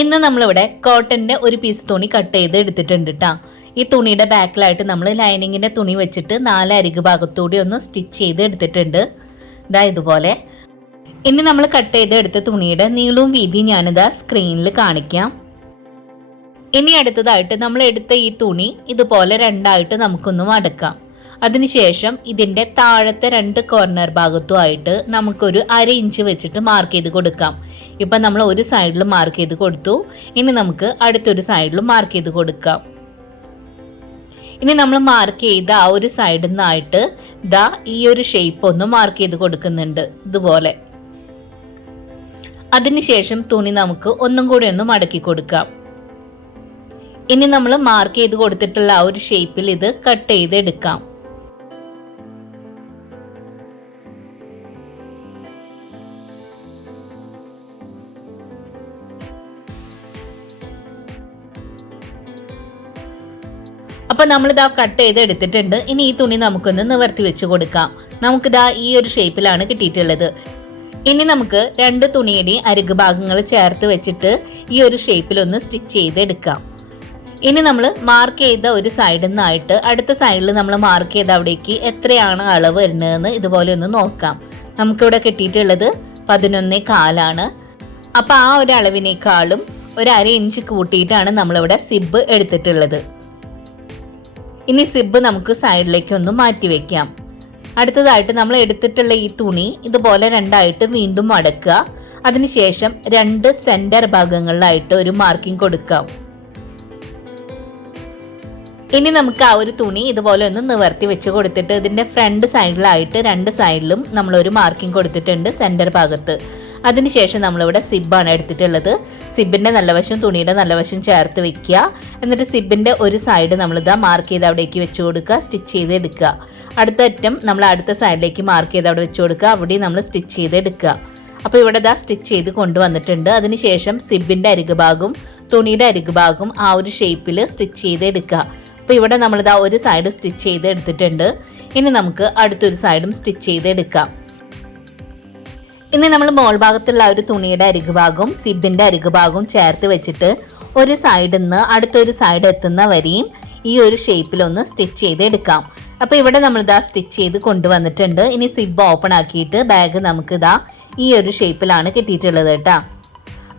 ഇന്ന് നമ്മളിവിടെ കോട്ടന്റെ ഒരു പീസ് തുണി കട്ട് ചെയ്ത് എടുത്തിട്ടുണ്ട് കേട്ടോ. ഈ തുണിയുടെ ബാക്കിലായിട്ട് നമ്മൾ ലൈനിങ്ങിന്റെ തുണി വെച്ചിട്ട് 4 അരികു ഭാഗത്തൂടി ഒന്ന് സ്റ്റിച്ച് ചെയ്ത് എടുത്തിട്ടുണ്ട്. ഇതാ ഇതുപോലെ. ഇനി നമ്മൾ കട്ട് ചെയ്ത് എടുത്ത തുണിയുടെ നീളവും വീതിയും ഞാനിതാ സ്ക്രീനിൽ കാണിക്കാം. ഇനി അടുത്തതായിട്ട് നമ്മൾ എടുത്ത ഈ തുണി ഇതുപോലെ രണ്ടായിട്ട് നമുക്കൊന്ന് മടക്കാം. അതിനുശേഷം ഇതിന്റെ താഴത്തെ 2 കോർണർ ഭാഗത്തുമായിട്ട് നമുക്കൊരു 1/2 ഇഞ്ച് വെച്ചിട്ട് മാർക്ക് ചെയ്ത് കൊടുക്കാം. ഇപ്പം നമ്മൾ ഒരു സൈഡിൽ മാർക്ക് ചെയ്ത് കൊടുത്തു. ഇനി നമുക്ക് അടുത്തൊരു സൈഡിലും മാർക്ക് ചെയ്ത് കൊടുക്കാം. ഇനി നമ്മൾ മാർക്ക് ചെയ്ത ആ ഒരു സൈഡിൽ നിന്നായിട്ട് ദാ ഈ ഒരു ഷേപ്പ് ഒന്ന് മാർക്ക് ചെയ്ത് കൊടുക്കുന്നുണ്ട് ഇതുപോലെ. അതിനുശേഷം തുണി നമുക്ക് ഒന്നും കൂടി ഒന്ന് മടക്കി കൊടുക്കാം. ഇനി നമ്മൾ മാർക്ക് ചെയ്ത് കൊടുത്തിട്ടുള്ള ആ ഒരു ഷേപ്പിൽ ഇത് കട്ട് ചെയ്ത് എടുക്കാം. അപ്പൊ നമ്മളിതാ കട്ട് ചെയ്ത് എടുത്തിട്ടുണ്ട്. ഇനി ഈ തുണി നമുക്കൊന്ന് നിവർത്തി വെച്ച് കൊടുക്കാം. നമുക്കിതാ ഈ ഒരു ഷേപ്പിലാണ് കിട്ടിയിട്ടുള്ളത്. ഇനി നമുക്ക് 2 തുണിയുടെ അരികു ഭാഗങ്ങൾ ചേർത്ത് വെച്ചിട്ട് ഈ ഒരു ഷേപ്പിലൊന്ന് സ്റ്റിച്ച് ചെയ്ത് എടുക്കാം. ഇനി നമ്മൾ മാർക്ക് ചെയ്ത ഒരു സൈഡിൽ നിന്നായിട്ട് അടുത്ത സൈഡിൽ നമ്മൾ മാർക്ക് ചെയ്ത അവിടേക്ക് എത്രയാണ് അളവ് വരുന്നതെന്ന് ഇതുപോലെ ഒന്ന് നോക്കാം. നമുക്കിവിടെ കിട്ടിയിട്ടുള്ളത് 11.4 അപ്പൊ ആ ഒരു അളവിനേക്കാളും ഒരു 1/2 ഇഞ്ച് കൂട്ടിയിട്ടാണ് നമ്മളിവിടെ സിബ് എടുത്തിട്ടുള്ളത്. ഇനി സിബ് നമുക്ക് സൈഡിലേക്ക് ഒന്ന് മാറ്റി വെക്കാം. അടുത്തതായിട്ട് നമ്മൾ എടുത്തിട്ടുള്ള ഈ തുണി ഇതുപോലെ രണ്ടായിട്ട് വീണ്ടും മടക്കുക. അതിനുശേഷം 2 സെന്റർ ഭാഗങ്ങളിലായിട്ട് ഒരു മാർക്കിംഗ് കൊടുക്കാം. ഇനി നമുക്ക് ആ ഒരു തുണി ഇതുപോലെ ഒന്ന് നിവർത്തി വെച്ച് കൊടുത്തിട്ട് ഇതിന്റെ ഫ്രണ്ട് സൈഡിലായിട്ട് 2 സൈഡിലും നമ്മൾ ഒരു മാർക്കിംഗ് കൊടുത്തിട്ടുണ്ട് സെന്റർ ഭാഗത്ത്. അതിനുശേഷം നമ്മളിവിടെ സിബാണ് എടുത്തിട്ടുള്ളത്. സിബിന്റെ നല്ല വശം തുണിയുടെ നല്ല വശം ചേർത്ത് വെക്കുക. എന്നിട്ട് സിബിന്റെ ഒരു സൈഡ് നമ്മളിതാ മാർക്ക് ചെയ്ത് അവിടേക്ക് വെച്ച് കൊടുക്കുക, സ്റ്റിച്ച് ചെയ്ത് എടുക്കുക. അടുത്ത അറ്റം നമ്മൾ അടുത്ത സൈഡിലേക്ക് മാർക്ക് ചെയ്ത് അവിടെ വെച്ച് കൊടുക്കുക, അവിടെ നമ്മൾ സ്റ്റിച്ച് ചെയ്ത് എടുക്കുക. അപ്പോൾ ഇവിടെ ഇതാ സ്റ്റിച്ച് ചെയ്ത് കൊണ്ടുവന്നിട്ടുണ്ട്. അതിനുശേഷം സിബിന്റെ അരികു ഭാഗവും തുണിയുടെ അരികു ഭാഗവും ആ ഒരു ഷേപ്പിൽ സ്റ്റിച്ച് ചെയ്ത് എടുക്കുക. അപ്പോൾ ഇവിടെ നമ്മളിതാ ഒരു സൈഡ് സ്റ്റിച്ച് ചെയ്ത് എടുത്തിട്ടുണ്ട്. ഇനി നമുക്ക് അടുത്തൊരു സൈഡും സ്റ്റിച്ച് ചെയ്ത് എടുക്കാം. ഇനി നമ്മൾ മോൾ ഭാഗത്തുള്ള ഒരു തുണിയുടെ അരികു ഭാഗവും സിബിന്റെ അരികു ഭാഗവും ചേർത്ത് വെച്ചിട്ട് ഒരു സൈഡിൽ നിന്ന് അടുത്തൊരു സൈഡ് എത്തുന്ന വരെയും ഈ ഒരു ഷേപ്പിലൊന്ന് സ്റ്റിച്ച് ചെയ്ത് എടുക്കാം. അപ്പോൾ ഇവിടെ നമ്മളിതാ സ്റ്റിച്ച് ചെയ്ത് കൊണ്ടുവന്നിട്ടുണ്ട്. ഇനി സിബ് ഓപ്പൺ ആക്കിയിട്ട് ബാഗ് നമുക്കിതാ ഈ ഒരു ഷേപ്പിലാണ് കിട്ടിയിട്ടുള്ളത് കേട്ടോ.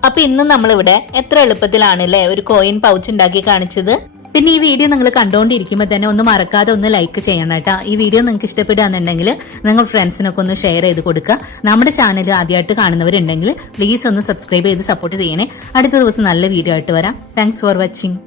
അപ്പോൾ ഇന്ന് നമ്മളിവിടെ എത്ര എളുപ്പത്തിലാണല്ലേ ഒരു കോയിൻ പൗച്ച് ഉണ്ടാക്കി കാണിച്ചത്. പിന്നെ ഈ വീഡിയോ നിങ്ങൾ കണ്ടുകൊണ്ടിരിക്കുമ്പോൾ തന്നെ ഒന്ന് മറക്കാതെ ഒന്ന് ലൈക്ക് ചെയ്യണം കേട്ടോ. ഈ വീഡിയോ നിങ്ങൾക്ക് ഇഷ്ടപ്പെടുകയാണെന്നുണ്ടെങ്കിൽ നിങ്ങൾ ഫ്രണ്ട്സിനൊക്കെ ഒന്ന് ഷെയർ ചെയ്ത് കൊടുക്കുക. നമ്മുടെ ചാനൽ ആദ്യമായിട്ട് കാണുന്നവരുണ്ടെങ്കിൽ പ്ലീസ് ഒന്ന് സബ്സ്ക്രൈബ് ചെയ്ത് സപ്പോർട്ട് ചെയ്യണേ. അടുത്ത ദിവസം നല്ല വീഡിയോ ആയിട്ട് വരാം. Thanks for watching.